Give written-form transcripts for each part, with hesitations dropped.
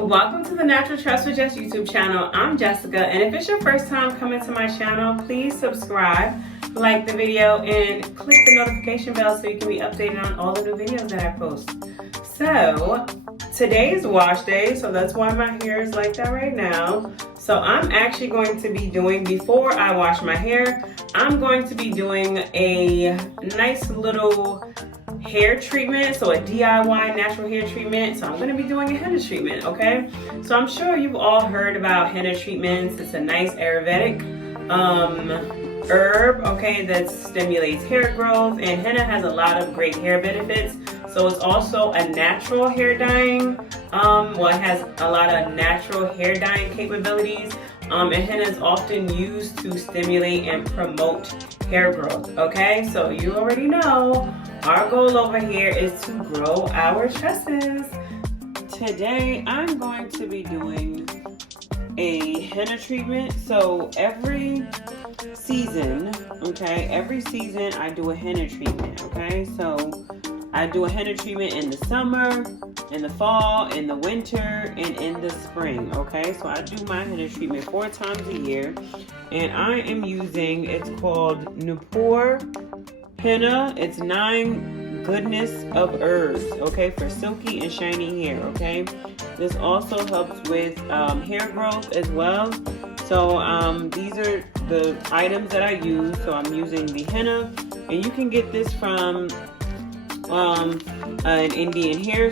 Welcome to the Natural Trust with Jess YouTube channel. I'm Jessica, and if it's your first time coming to my channel, please subscribe, like the video, and click the notification bell so you can be updated on all the new videos that I post. So today is wash day, so that's why my hair is like that right now. So I'm actually going to be doing, before I wash my hair, I'm going to be doing a nice little hair treatment, so a DIY natural hair treatment. So I'm going to be doing a henna treatment, okay? So I'm sure you've all heard about henna treatments. It's a nice Ayurvedic herb, okay, that stimulates hair growth, and henna has a lot of great hair benefits. So it's also a natural hair dyeing. It has a lot of natural hair dyeing capabilities. And henna is often used to stimulate and promote hair growth, okay? So you already know our goal over here is to grow our tresses. Today, I'm going to be doing a henna treatment. So every season I do a henna treatment, okay? So I do a henna treatment in the summer, in the fall, in the winter, and in the spring, okay? So I do my henna treatment 4 times a year, and I am using, it's called Nu Pur Henna. It's 9 goodness of herbs, okay, for silky and shiny hair, okay? This also helps with hair growth as well. So these are the items that I use. So I'm using the henna, and you can get this from an Indian hair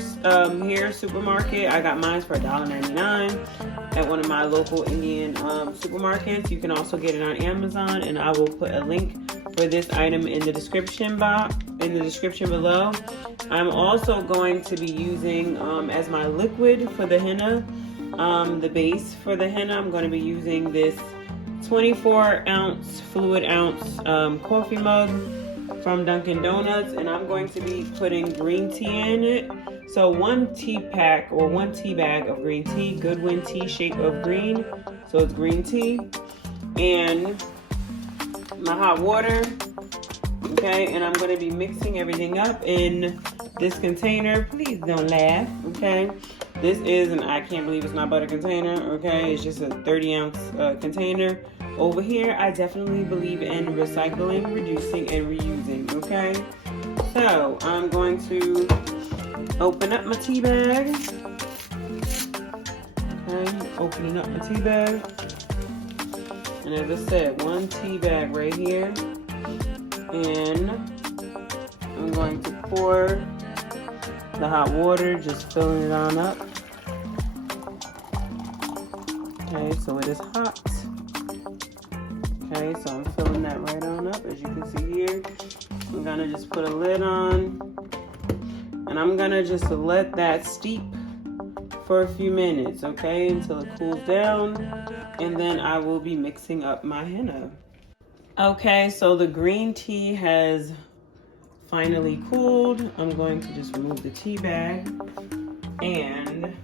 supermarket. I got mine for $1.99 at one of my local Indian supermarkets. You can also get it on Amazon, and I will put a link for this item in the description box, in the description below. I'm also going to be using as my liquid for the henna, the base for the henna, I'm going to be using this 24-ounce fluid ounce coffee mug from Dunkin' Donuts, and I'm going to be putting green tea in it. So 1 tea pack or 1 tea bag of green tea, Goodwin tea shape of green. So it's green tea, and my hot water, okay? And I'm going to be mixing everything up in this container. Please don't laugh, okay? This is an I can't believe it's not butter container, okay? It's just a 30-ounce container. Over here, I definitely believe in recycling, reducing, and reusing, okay? So I'm going to open up my tea bag. Okay, opening up my tea bag. And as I said, 1 tea bag right here. And I'm going to pour the hot water, just filling it on up. Okay, so it is hot. Okay, so I'm filling that right on up, as you can see here. I'm gonna just put a lid on, and I'm gonna just let that steep for a few minutes, okay, until it cools down, and then I will be mixing up my henna. Okay, so the green tea has finally cooled. I'm going to just remove the tea bag, and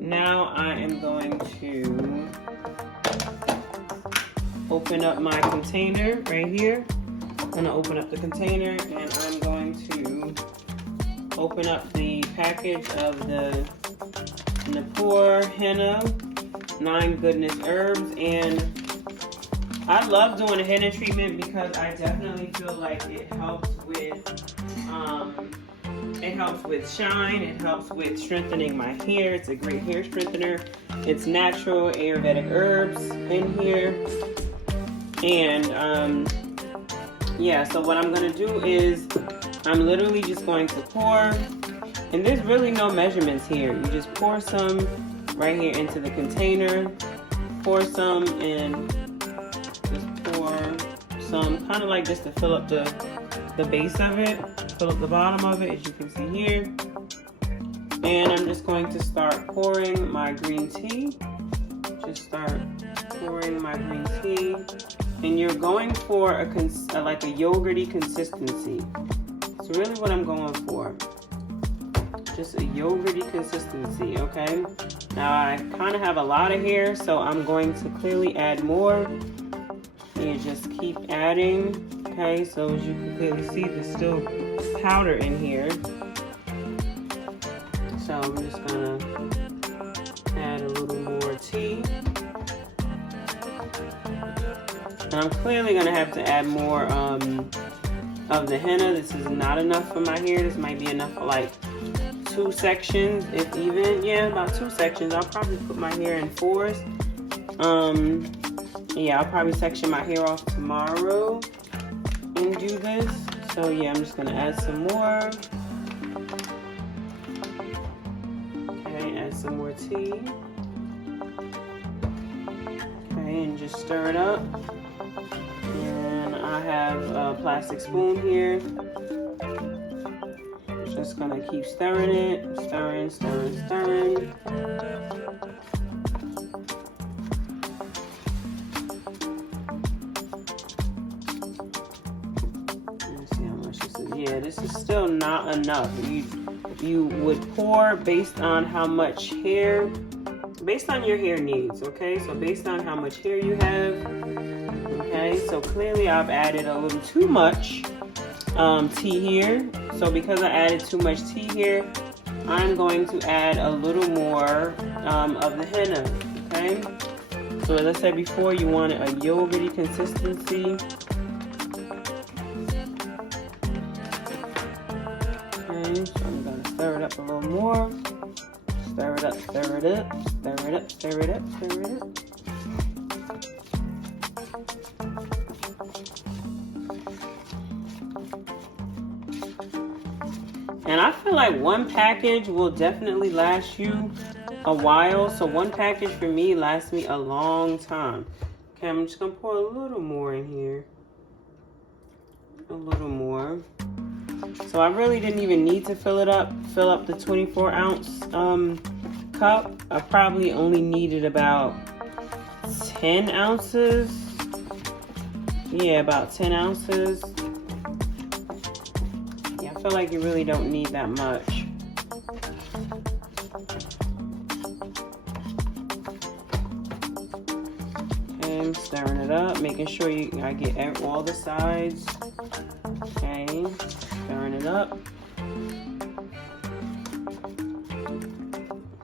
now I am going to open up my container right here. I'm gonna open up the container, and I'm going to open up the package of the Nu Pur Henna 9 goodness herbs. And I love doing a henna treatment because I definitely feel like it helps with shine, it helps with strengthening my hair. It's a great hair strengthener. It's natural Ayurvedic herbs in here. And yeah, so what I'm gonna do is I'm literally just going to pour, and there's really no measurements here. You just pour some right here into the container, pour some, and just pour some kind of like this to fill up the base of it, fill up the bottom of it, as you can see here. And I'm just going to start pouring my green tea. Just start pouring my green tea. And you're going for like a yogurty consistency. It's really what I'm going for. Just a yogurty consistency, okay? Now I kind of have a lot of hair, so I'm going to clearly add more. You just keep adding, okay? So as you can clearly see, there's still powder in here. So I'm just gonna And I'm clearly gonna have to add more of the henna. This is not enough for my hair. This might be enough for like 2 sections, if even. Yeah, about 2 sections. I'll probably put my hair in 4s. Yeah, I'll probably section my hair off tomorrow and do this. So yeah, I'm just gonna add some more. Okay, add some more tea. Okay, and just stir it up. And I have a plastic spoon here. Just gonna keep stirring it, stirring. Let's see how much this is. Yeah, this is still not enough. You would pour based on how much hair, based on your hair needs, okay? So based on how much hair you have, okay? So clearly I've added a little too much tea here. So because I added too much tea here, I'm going to add a little more of the henna, okay? So as I said before, you want a yogurty consistency. Okay, so I'm gonna stir it up a little more. Stir it up, stir it up, stir it up, stir it up, stir it up. And I feel like one package will definitely last you a while. So one package for me lasts me a long time. Okay, I'm just gonna pour a little more in here. A little more. So I really didn't even need to fill up the 24-ounce cup. I probably only needed about 10 ounces. Yeah, about 10 ounces. I feel like you really don't need that much. Okay, I'm stirring it up, making sure I get all the sides. Okay, stirring it up.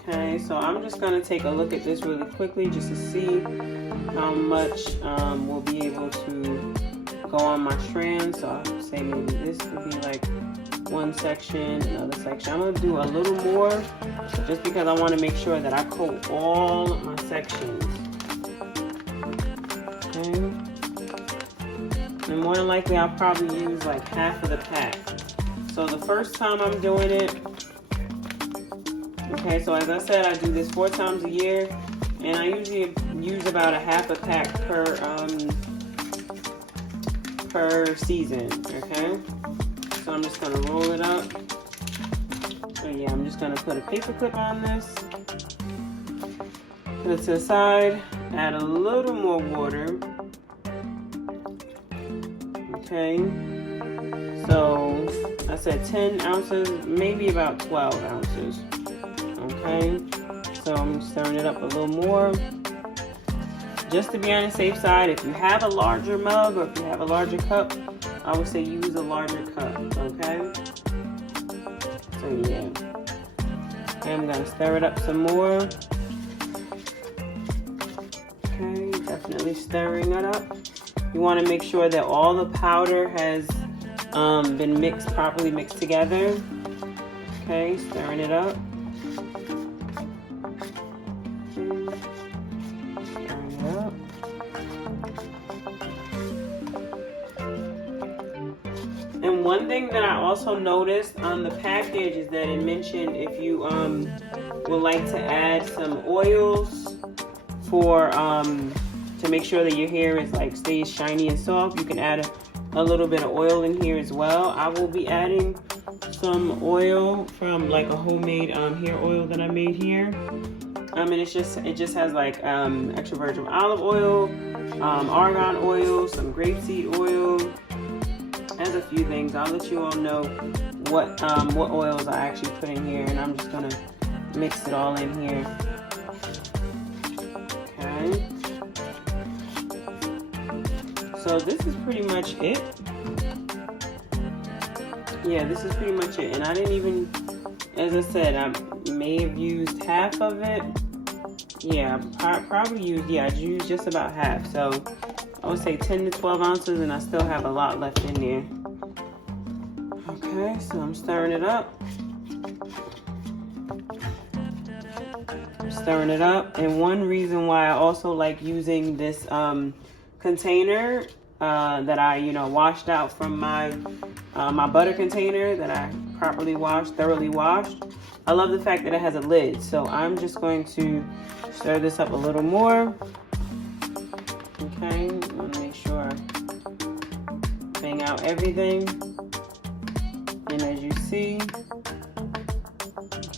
Okay, so I'm just gonna take a look at this really quickly just to see how much we'll be able to go on my strands. So I'll say maybe this would be like one section, another section. I'm gonna do a little more just because I want to make sure that I coat all of my sections. Okay. And more than likely I'll probably use like half of the pack. So the first time I'm doing it, okay, so as I said, I do this 4 times a year, and I usually use about a half a pack per season, okay? So I'm just gonna roll it up. So yeah, I'm just gonna put a paper clip on this. Put it to the side. Add a little more water. Okay. So I said 10 ounces, maybe about 12 ounces. Okay. So I'm stirring it up a little more. Just to be on the safe side, if you have a larger mug or if you have a larger cup, I would say use a larger cup, okay? So yeah. Okay, I'm gonna stir it up some more. Okay, definitely stirring it up. You wanna make sure that all the powder has been properly mixed together. Okay, stirring it up. Stirring it up. And one thing that I also noticed on the package is that it mentioned if you would like to add some oils for to make sure that your hair is like stays shiny and soft, you can add a little bit of oil in here as well. I will be adding some oil from like a homemade hair oil that I made here. And it just has like extra virgin olive oil, argan oil, some grapeseed oil. Has a few things. I'll let you all know what oils I actually put in here, and I'm just gonna mix it all in here. Okay. So this is pretty much it. Yeah, this is pretty much it. And I didn't even, as I said, I may have used half of it. Yeah, I probably used, yeah, I used just about half. So I would say 10 to 12 ounces, and I still have a lot left in there. Okay, so I'm stirring it up. Stirring it up. And one reason why I also like using this container that I, washed out from my butter container that I properly washed, thoroughly washed. I love the fact that it has a lid. So I'm just going to stir this up a little more. Okay, I want to make sure I bang out everything. And as you see,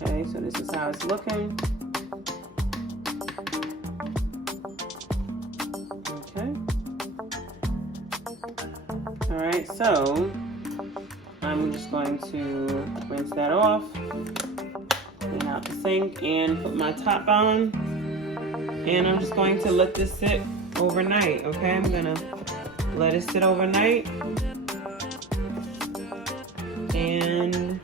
okay, so this is how it's looking. Okay. All right, so I'm just going to rinse that off, clean out the sink, and put my top on. And I'm just going to let this sit overnight, okay? I'm gonna let it sit overnight. And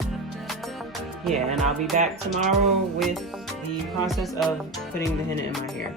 yeah, and I'll be back tomorrow with the process of putting the henna in my hair.